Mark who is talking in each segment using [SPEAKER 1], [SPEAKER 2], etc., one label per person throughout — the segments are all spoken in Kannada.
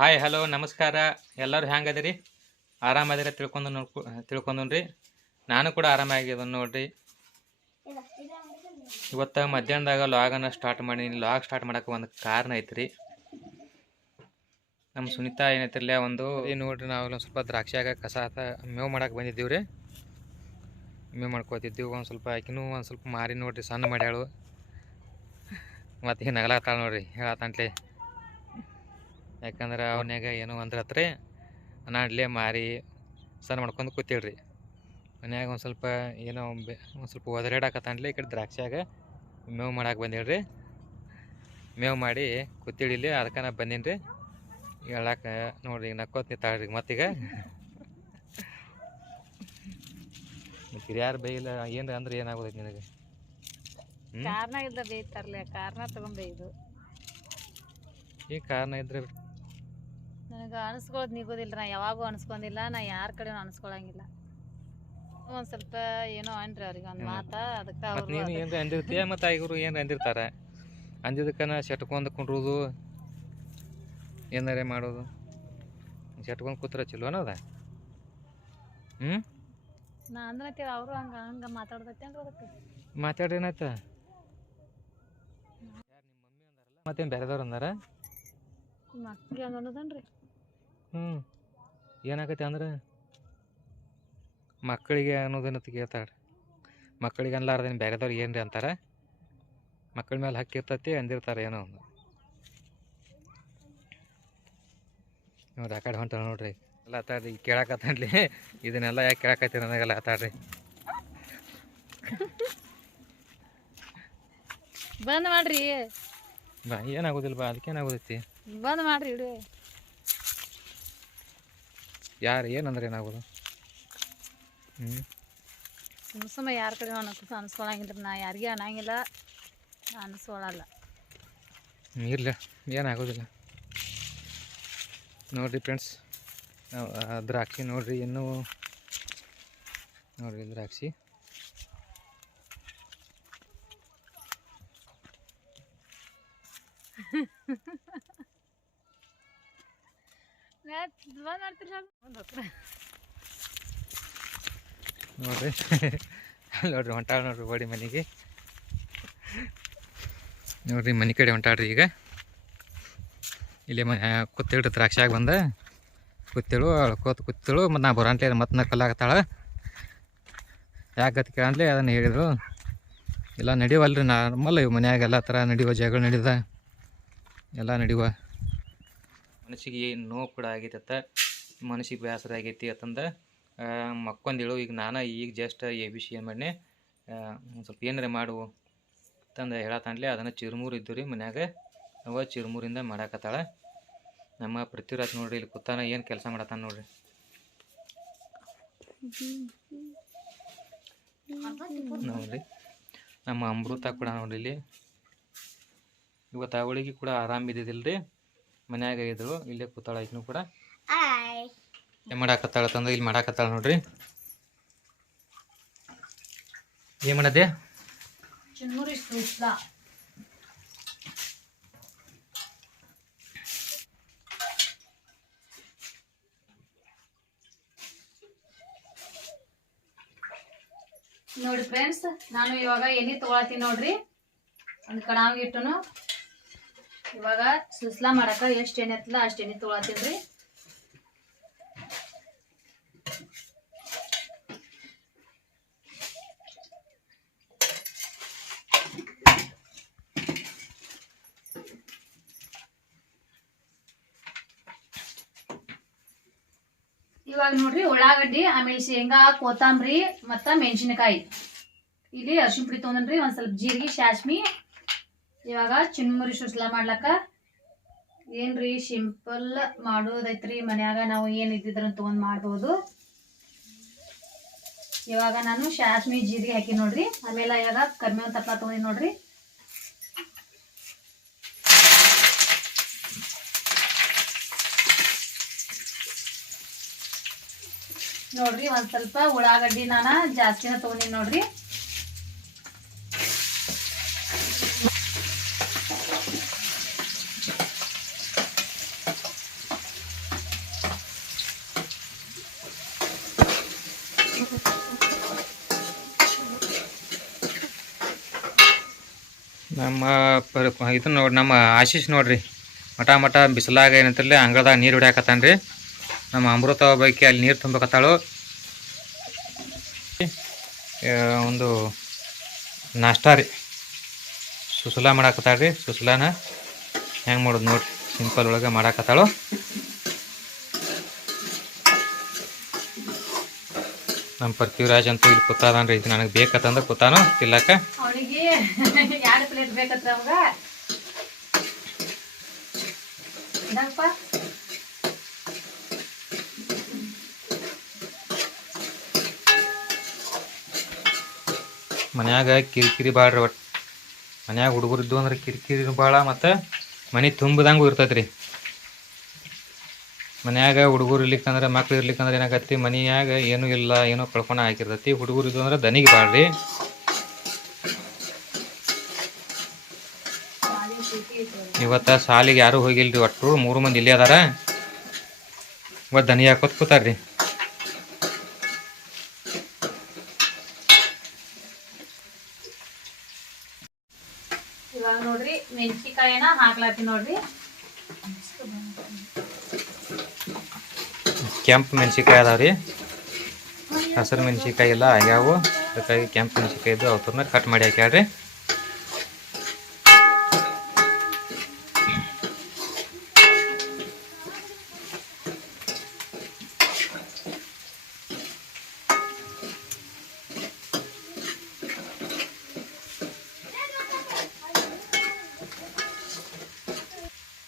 [SPEAKER 1] ಹಾಯ್ ಹಲೋ ನಮಸ್ಕಾರ. ಎಲ್ಲರೂ ಹೆಂಗದಿರಿ ಆರಾಮದಿರ ತಿಳ್ಕೊಂಡು ನೋಡ್ಕೊ ತಿಳ್ಕೊಂಡ್ರಿ ನಾನು ಕೂಡ ಆರಾಮಾಗಿದ್ದು ನೋಡ್ರಿ. ಇವತ್ತು ಮಧ್ಯಾಹ್ನದಾಗ ಲಾಗನ್ನು ಸ್ಟಾರ್ಟ್ ಮಾಡೀನಿ. ಲಾಗ್ ಸ್ಟಾರ್ಟ್ ಮಾಡೋಕೆ ಒಂದು ಕಾರಣ ಐತ್ರಿ. ನಮ್ಮ ಸುನೀತಾ ಏನೈತಿರ್ಲ ಒಂದು? ಈ ನೋಡ್ರಿ ನಾವು ಒಂದು ಸ್ವಲ್ಪ ದ್ರಾಕ್ಷಿಯಾಗ ಕಸ ಮೇವು ಮಾಡೋಕೆ ಬಂದಿದ್ದೀವಿ ರೀ ಮೇವು ಮಾಡ್ಕೋತಿದ್ದೀವಿ. ಒಂದು ಸ್ವಲ್ಪ ಆಕಿನೂ ಒಂದು ಸ್ವಲ್ಪ ಮಾರಿ ನೋಡ್ರಿ, ಸಣ್ಣ ಮಾಡ್ಯಾಳು. ಮತ್ತೆ ಈಗ ನಗಲಾತಾಳ ನೋಡ್ರಿ ಹೇಳತ್ತಂಟ್ಲಿ ಯಾಕಂದ್ರೆ ಅವನ್ಯಾಗ ಏನು ಅಂದ್ರತ್ರಿ ನಾಡ್ಲೇ ಮಾರಿ ಸಣ್ಣ ಮಾಡ್ಕೊಂಡು ಕೂತಿಳ್ರಿ. ಮನ್ಯಾಗ ಒಂದು ಸ್ವಲ್ಪ ಏನೋ ಒಂದು ಸ್ವಲ್ಪ ಒದರಾಡಕತ್ತಂಡ್ಲಿ ಈ ಕಡೆ ದ್ರಾಕ್ಷಿಯಾಗ. ಮೇವು ಮಾಡಕ್ಕೆ ಬಂದಿಳ್ರಿ. ಮೇವು ಮಾಡಿ ಕೂತಿಳಿಲಿ ಅದಕ್ಕೆ ನಾ ಬಂದೀನಿ ರೀ ಹೇಳಕ್ಕೆ ನೋಡ್ರಿ ಈಗ ನಕ್ಕೋತ ನಿಂತಾಳ್ರಿ ಮತ್ತೀಗ. ಮತ್ತೆ ಹಿರಿಯಾರು ಬೇಯಿಲ್ಲ ಏನು ಅಂದ್ರೆ ಏನಾಗೋದೈತಿ ನಿನಗೆ?
[SPEAKER 2] ಕಾರ್ನ ಇಲ್ದ ಬೇಯ್ತಾರಲ್ಲ ಕಾರ್ನ ತಗೊಂಡ್ ಬೇಯ್ದು.
[SPEAKER 1] ಈ ಕಾರಣ ಇದ್ರೆ
[SPEAKER 2] ನನಗೆ ಅನಿಸ್ಕೊಳ್ಳೋದು ನಿಗೋದಿಲ್ಲ ನಾ ಯಾವಾಗೂ ಅನಿಸ್ಕೊಂಡಿಲ್ಲ ನಾ ಯಾರ ಕಡೆನೂ ಅನಿಸ್ಕೊಳ್ಳಂಗಿಲ್ಲ. ಒಂದು ಸ್ವಲ್ಪ ಏನೋ ಅನ್ರಿ ಅವ್ರಿಗೆ ಒಂದು ಮಾತಾ ಅದಕ್ಕೆ
[SPEAKER 1] ಮತ್ತು ನೀನು ಏನು ಅಂದಿರ್ತೀಯ? ಮತ್ತು ಇವರು ಏನು ಅಂದಿರ್ತಾರೆ? ಅಂದಿದ್ದಕ್ಕನ ಶೆಟ್ಕೊಂಡು ಕುಂಡ್ರೋದು ಏನಾರೇ ಮಾಡೋದು? ಶೆಟ್ಕೊಂಡು ಕೂತ್ರ ಚಲೋ ಅನ್ನೋದ ಹ್ಞೂ
[SPEAKER 2] ನಾ ಅಂದ್ರೆ ಅವರು ಹಂಗ ಹಂಗ ಮಾತಾಡ್ದೈತಿ ಅಂದ್ರೆ ಅದಕ್ಕೆ.
[SPEAKER 1] ಮಾತಾಡ್ರಿ ಏನಾಯ್ತ? ಮತ್ತೇನು ಬೇರೆದವ್ರು ಅಂದಾರ?
[SPEAKER 2] ಮಕ್ಳಿಗೆ ಹಂಗ ಅನ್ನೋದನ್ರಿ?
[SPEAKER 1] ಹ್ಞೂ ಏನಾಗತ್ತೆ ಅಂದ್ರೆ ಮಕ್ಕಳಿಗೆ ಅನ್ನೋದನ್ನು ಕೇಳ್ತಾಳೆ ಮಕ್ಕಳಿಗೆ ಅನ್ಲಾರ್ದೇನು ಬೇರೆದವ್ರಿಗೆ ಏನು ರೀ ಅಂತಾರೆ? ಮಕ್ಕಳ ಮೇಲೆ ಹಕ್ಕಿ ಇರ್ತೈತಿ ಅಂದಿರ್ತಾರೆ ಏನೋ ಒಂದು. ನೋಡ್ರಿ ಆ ಕಡೆ ಹೊಂಟ ನೋಡ್ರಿ. ಎಲ್ಲ ಆತಾಡ್ರಿ ಕೇಳಕತ್ತನ್ಲಿ. ಇದನ್ನೆಲ್ಲ ಯಾಕೆ ಕೇಳಕತ್ತಿ ನನಗೆಲ್ಲ ಆತಾಡ್ರಿ
[SPEAKER 2] ಬಂದ್ ಮಾಡ್ರಿ.
[SPEAKER 1] ಬಾ ಏನಾಗೋದಿಲ್ಲ ಬಾ ಅದಕ್ಕೇನಾಗೋದೈತಿ
[SPEAKER 2] ಬಂದ್ ಮಾಡ್ರಿ ಇಡು.
[SPEAKER 1] ಯಾರು ಏನಂದ್ರೆ ಏನಾಗೋದು? ಹ್ಞೂ
[SPEAKER 2] ಸುಮ್ಮ ಸುಮ್ಮನೆ ಯಾರ ಕಡೆ ಅನ್ನಿಸ್ತು ಅನ್ಸ್ಕೊಳಂಗಿಲ್ಲ ನಾ ಯಾರಿಗೆ ಅನ್ನಂಗಿಲ್ಲ ನಾ ಅನ್ಸ್ಕೊಳಲ್ಲ.
[SPEAKER 1] ಇರಲಿ ಏನಾಗೋದಿಲ್ಲ. ನೋಡಿರಿ ಫ್ರೆಂಡ್ಸ್ ದ್ರಾಕ್ಷಿ ನೋಡಿರಿ ಇನ್ನೂ ನೋಡಿರಿ ದ್ರಾಕ್ಷಿ. ನೋಡ್ರಿ. ನೋಡ್ರಿ, ಹೊಂಟಾಳ ನೋಡ್ರಿ ಓಡಿ ಮನೆಗೆ. ನೋಡ್ರಿ, ಮನೆ ಕಡೆ ಹೊಂಟಾಡ್ರಿ ಈಗ. ಇಲ್ಲಿ ಮನೆ ಕೂತಿಳ್ರಿ ದ್ರಾಕ್ಷಿಯಾಗ ಬಂದ. ಕೂತಿಳು ಅಳ್ಕೋತ ಕೂತಿಳು ಮತ್ತು ನಾ ಬರಂಟ್ಲೆ ಮತ್ತೆ ನಾ ಕಲ್ಲಾಗತ್ತಾಳ ಯಾಕೆ ಕೇಳಂದ್ಲೆ ಅದನ್ನು ಹೇಳಿದ್ರು. ಇಲ್ಲ ರೀ ನಾರ್ಮಲ್ ಇವು ಮನ್ಯಾಗ ಎಲ್ಲ ಥರ ನಡೆಯುವ ಜಗಳ ನಡೀದ ಎಲ್ಲ ನಡಿವ ಮನಸ್ಸಿಗೆ ಏನು ನೋವು ಕೂಡ ಆಗೈತತ್ತ ಮನಸ್ಸಿಗೆ ಬೇಸರ ಆಗೈತಿ ಮಕ್ಕೊಂದು ಮಕ್ಕೊಂದಿಳು ಈಗ ನಾನು ಈಗ ಜಸ್ಟ್ ಎ ಬಿ ಸಿ ಏನು ಮಾಡಿ ಒಂದು ಸ್ವಲ್ಪ ಏನಾರ ಮಾಡು ತಂದು ಹೇಳತ್ತಂಡ್ಲೆ ಅದನ್ನು ಚಿರುಮೂರು ಇದ್ದು ರೀ ಮನ್ಯಾಗ, ಅವ ಚಿರುಮೂರಿಂದ ಮಾಡಾಕತ್ತಾಳ. ನಮ್ಮ ಪೃಥ್ವಿರಾಜ್ ನೋಡ್ರಿ, ಇಲ್ಲಿ ಕೂತಾನ, ಏನು ಕೆಲಸ ಮಾಡತ್ತಾನ ನೋಡ್ರಿ. ನೋಡ್ರಿ, ನಮ್ಮ ಅಮೃತ ಕೂಡ ನೋಡ್ರಿ ಇಲ್ಲಿ. ಇವತ್ತು ಅವಳಿಗೆ ಕೂಡ ಆರಾಮ ಇದ್ದಿದ್ದಿಲ್ಲ ರೀ ಮನ್ಯಾಗ ಇದ್ರು ಇಲ್ಲೇ ಕೂತಾಳ ಈಗಿನೂ ಕೂಡ. ಏನ್ ಮಾಡಾಕತ್ತಾಳ ತಂದ? ಇಲ್ಲಿ ಮಾಡಾಕತ್ತಾಳ ನೋಡ್ರಿ. ಏನ್ ಮಾಡದೆ?
[SPEAKER 2] ನೋಡಿ ಫ್ರೆಂಡ್ಸ್ ನಾನು ಇವಾಗ ಎಣ್ಣೆ ತಗೊಳತೀನಿ ನೋಡ್ರಿ. ಒಂದು ಕಡಾವಿಗೆ ಇಟ್ಟನು ಇವಾಗ ಸುಸ್ಲಾ ಮಾಡಕ ಎಷ್ಟು ಎಣ್ಣೆ ಹತ್ತಲ್ಲ ಅಷ್ಟು ಎಣ್ಣೆ ಇವಾಗ ನೋಡ್ರಿ ಉಳ್ಳಾಗಡ್ಡಿ, ಆಮೇಲೆ ಶೇಂಗಾ, ಕೊತ್ತಂಬರಿ ಮತ್ತ ಮೆಣಸಿನಕಾಯಿ. ಇಲ್ಲಿ ಅರ್ಶಿನ ಪುಡಿ ತೊಗೊಂಡ್ರಿ ಒಂದ್ ಸ್ವಲ್ಪ ಜೀರಿಗೆ ಸಾಸ್ಮಿ ಇವಾಗ ಚಿನ್ಮುರಿ ಸುಸ್ಲಾ ಮಾಡ್ಲಕ್ಕ? ಏನ್ರಿ ಸಿಂಪಲ್ ಮಾಡೋದೈತ್ರಿ. ಮನ್ಯಾಗ ನಾವು ಏನ್ ಇದ್ದಿದ್ರ ತಗೊಂಡ್ ಮಾಡ್ಬೋದು. ಇವಾಗ ನಾನು ಶಾಸ್ಮಿ ಜೀರಿಗೆ ಹಾಕಿ ನೋಡ್ರಿ. ಆಮೇಲೆ ಇವಾಗ ಕರ್ಮೇವ್ ತಪ್ಪ ತಗೊಂಡಿ ನೋಡ್ರಿ. ನೋಡ್ರಿ, ಒಂದ್ ಸ್ವಲ್ಪ ಉಳ್ಳಾಗಡ್ಡಿ ನಾನ ಜಾಸ್ತಿನ ತಗೊಂಡಿನಿ ನೋಡ್ರಿ.
[SPEAKER 1] ನಮ್ಮ ಇದು ನೋಡಿ ನಮ್ಮ ಆಶೀಶ್ ನೋಡ್ರಿ. ಮಠ ಮಠ ಬಿಸಿಲಾಗ ಏನಂತಲ್ಲಿ ಅಂಗಳದಾಗ ನೀರು ಹೊಡ್ಯಾಕತ್ತಾನ ರೀ ನಮ್ಮ ಅಮೃತ ಬೈಕಿ ಅಲ್ಲಿ ನೀರು ತುಂಬಕತ್ತಾಳು ಒಂದು ನಾಷ್ಟ ರೀ. ಸುಸಲಾ ಮಾಡಾಕತ್ತಾಳ ರೀ ಸುಸಲಾನ ಹೆಂಗೆ ಮಾಡೋದು ನೋಡಿ ಸಿಂಪಲ್ ಒಳಗೆ ಮಾಡಾಕತ್ತಾಳು. ನಮ್ಮ ಪೃಥ್ವಿರಾಜ್ ಅಂತೂ ಇಲ್ಲಿ ಕೂತಾದನ್ರಿ ಇದು ನನಗೆ ಬೇಕತ್ತಂದ್ರೆ ಕೂತಾನು ತಿಲ್ಲಕ
[SPEAKER 2] ಅವನಿಗೆ ಎರಡು ಪ್ಲೇಟ್ ಬೇಕತ್ರ ಅವಾಗ. ಇಡಪ್ಪ
[SPEAKER 1] ಮನ್ಯಾಗ ಕಿರಿಕಿರಿ ಭಾಳ ರೀ ಒಟ್ಟು. ಮನ್ಯಾಗ ಹುಡುಗರು ಇದ್ದು ಅಂದ್ರೆ ಕಿರಿಕಿರಿ ಭಾಳ ಮತ್ತು ಮನೆ ತುಂಬದಂಗೂ ಇರ್ತೈತ್ರಿ ಮನ್ಯಾಗ ಹುಡುಗರು ಇರ್ಲಿಕ್ಕಂದ್ರೆ, ಮಕ್ಳು ಇರ್ಲಿಕ್ಕಂದ್ರೆ ಏನಾಗತ್ತಿ? ಮನೆಯಾಗ ಏನೂ ಇಲ್ಲ, ಏನೋ ಕಳ್ಕೊಂಡು ಹಾಕಿರ್ತೈತಿ. ಹುಡುಗರು ಇದು ಅಂದ್ರೆ ದನಿಗೆ
[SPEAKER 2] ಬಾಳ್ರಿ.
[SPEAKER 1] ಇವತ್ತ ಸಾಲಿಗೆ ಯಾರೂ ಹೋಗಿಲ್ಲ ರೀ ಒಟ್ಟು. ಮೂರು ಮಂದಿ ಇಲ್ಲಿ ಅದಾರ. ಇವತ್ತು ದನಿ ಹಾಕೋತ್ ಕೂತಾರ್ರಿ.
[SPEAKER 2] ಇವಾಗ ನೋಡ್ರಿ ಮೆಣಸಿಕಾಯಿನ ಹಾಕ್ಲಾತಿ ನೋಡ್ರಿ.
[SPEAKER 1] ಕೆಂಪು ಮೆಣಸಿಕಾಯಿ ಅದಾವ ರೀ. ಹಸಿರು ಮೆಣಸಿಕಾಯಿ ಎಲ್ಲ ಆಗ್ಯಾವು. ಅದಕ್ಕಾಗಿ ಕೆಂಪು ಮೆಣಸಿಕಾಯಿ ಇದ್ದು ಅವ್ರನ್ನ ಕಟ್ ಮಾಡಿ ಹಾಕ್ಯಾಳ್ರಿ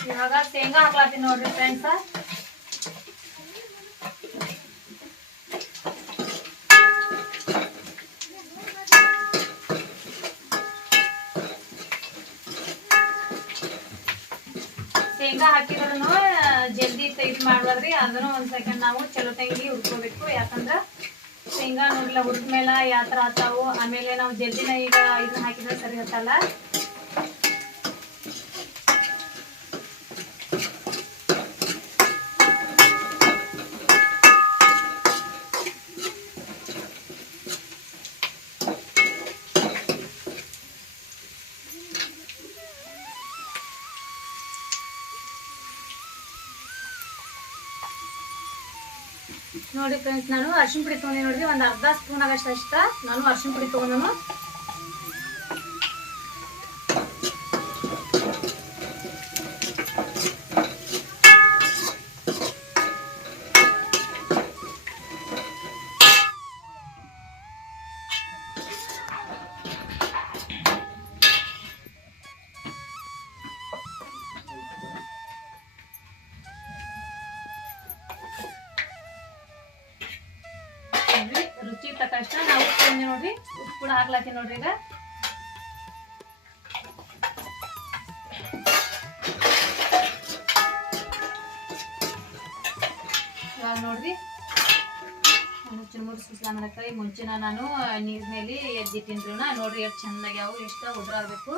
[SPEAKER 2] ಇವಾಗ ಶೇಂಗಾ ಹಾಕ್ಲಾತಿ ನೋಡ್ರಿ ಫ್ರೆಂಡ್ಸ್ ಶೇಂಗಾ ಹಾಕಿದ್ರು ಜಲ್ದಿ ಟೈಟ್ ಮಾಡಬಾರ್ದ್ರಿ. ಅದನ್ನು ಒಂದ್ ಸೆಕೆಂಡ್ ನಾವು ಚಲೋ ತಂಗಿ ಹುರ್ಕೋಬೇಕು. ಯಾಕಂದ್ರ ಶೇಂಗಾ ನೋಡ್ಲ ಹುರಿದ್ಮೇಲೆ ಯಾವ ಥರ ಆತಾವು, ಆಮೇಲೆ ನಾವು ಜಲ್ದಿನ ಈಗ ಇದನ್ನ ಹಾಕಿದ್ರೆ ಸರಿ ಹತ್ತಲ್ಲ ನೋಡಿ ಫ್ರೆಂಡ್ಸ್ ನಾನು ಅರ್ಶಿನ ಪುಡಿ ತೊಗೊಂಡಿ ನೋಡ್ರಿ ಒಂದು ಅರ್ಧ ಸ್ಪೂನ್ ಆಗಷ್ಟು ಅಷ್ಟ ನಾನು ಅರ್ಶಿನ ಪುಡಿ ತೊಗೊಂಡನು. ತಕ್ಕಷ್ಟ ನಾವು ಉಪ್ಪು ನೋಡ್ರಿ. ಉಪ್ಪು ಕೂಡ ಹಾಕ್ಲಾತಿ ನೋಡ್ರಿ ಈಗ. ಇವಾಗ ನೋಡ್ರಿ. ನಾನು ಚುರುಮುರು ಸುಸ್ಲಾ ಮಾಡಕ್ಕೆ ಮುಂಚಿನ ನಾನು ನೀರಿನಲ್ಲಿ ಎದ್ದಿಟ್ಟಿನ್ರಿ ನೋಡ್ರಿ ಎಷ್ಟು ಚಂದಾಗಿ ಅವು ಉದ್ರ ಉದ್ರಾಗಬೇಕು.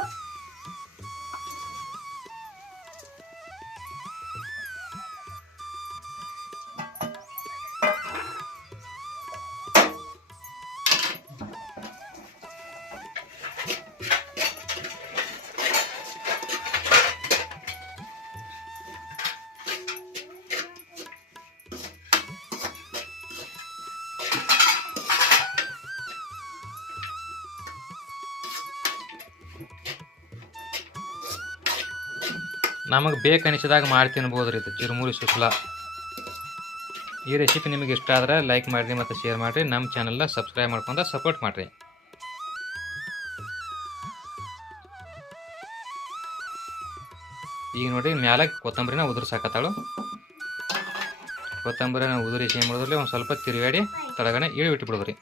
[SPEAKER 1] ನಮಗೆ ಬೇಕು ಅನಿಸಿದಾಗ ಮಾಡಿ ತಿನ್ಬೋದು ರೀ ಇದು. ಚಿರುಮುರಿ ಸುಸ್ಲ. ಈ ರೆಸಿಪಿ ನಿಮಗೆ ಇಷ್ಟ ಆದ್ರೆ ಲೈಕ್ ಮಾಡಿರಿ ಮತ್ತು ಶೇರ್ ಮಾಡಿರಿ. ನಮ್ಮ ಚಾನಲ್ನ ಸಬ್ಸ್ಕ್ರೈಬ್ ಮಾಡ್ಕೊಂಡು ಸಪೋರ್ಟ್ ಮಾಡಿರಿ. ಈಗ ನೋಡಿ ಮ್ಯಾಲೆ ಕೊತ್ತಂಬರಿನ ಉದುರ್ಸಾಕತ್ತಾಳು. ಕೊತ್ತಂಬರಿನ ಉದುರಿಸಿ ಏನು ಮಾಡಿದ್ರಲ್ಲಿ ಒಂದು ಸ್ವಲ್ಪ ತಿರುಗಾಡಿ ತಡಗಣೆ ಇಳಿ ಬಿಟ್ಬಿಡೋದ್ರಿ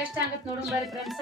[SPEAKER 2] ಟೇಸ್ಟ್ ಆಗತ್ ನೋಡೋಣ ಬರ್ರಿ ಫ್ರೆಂಡ್ಸ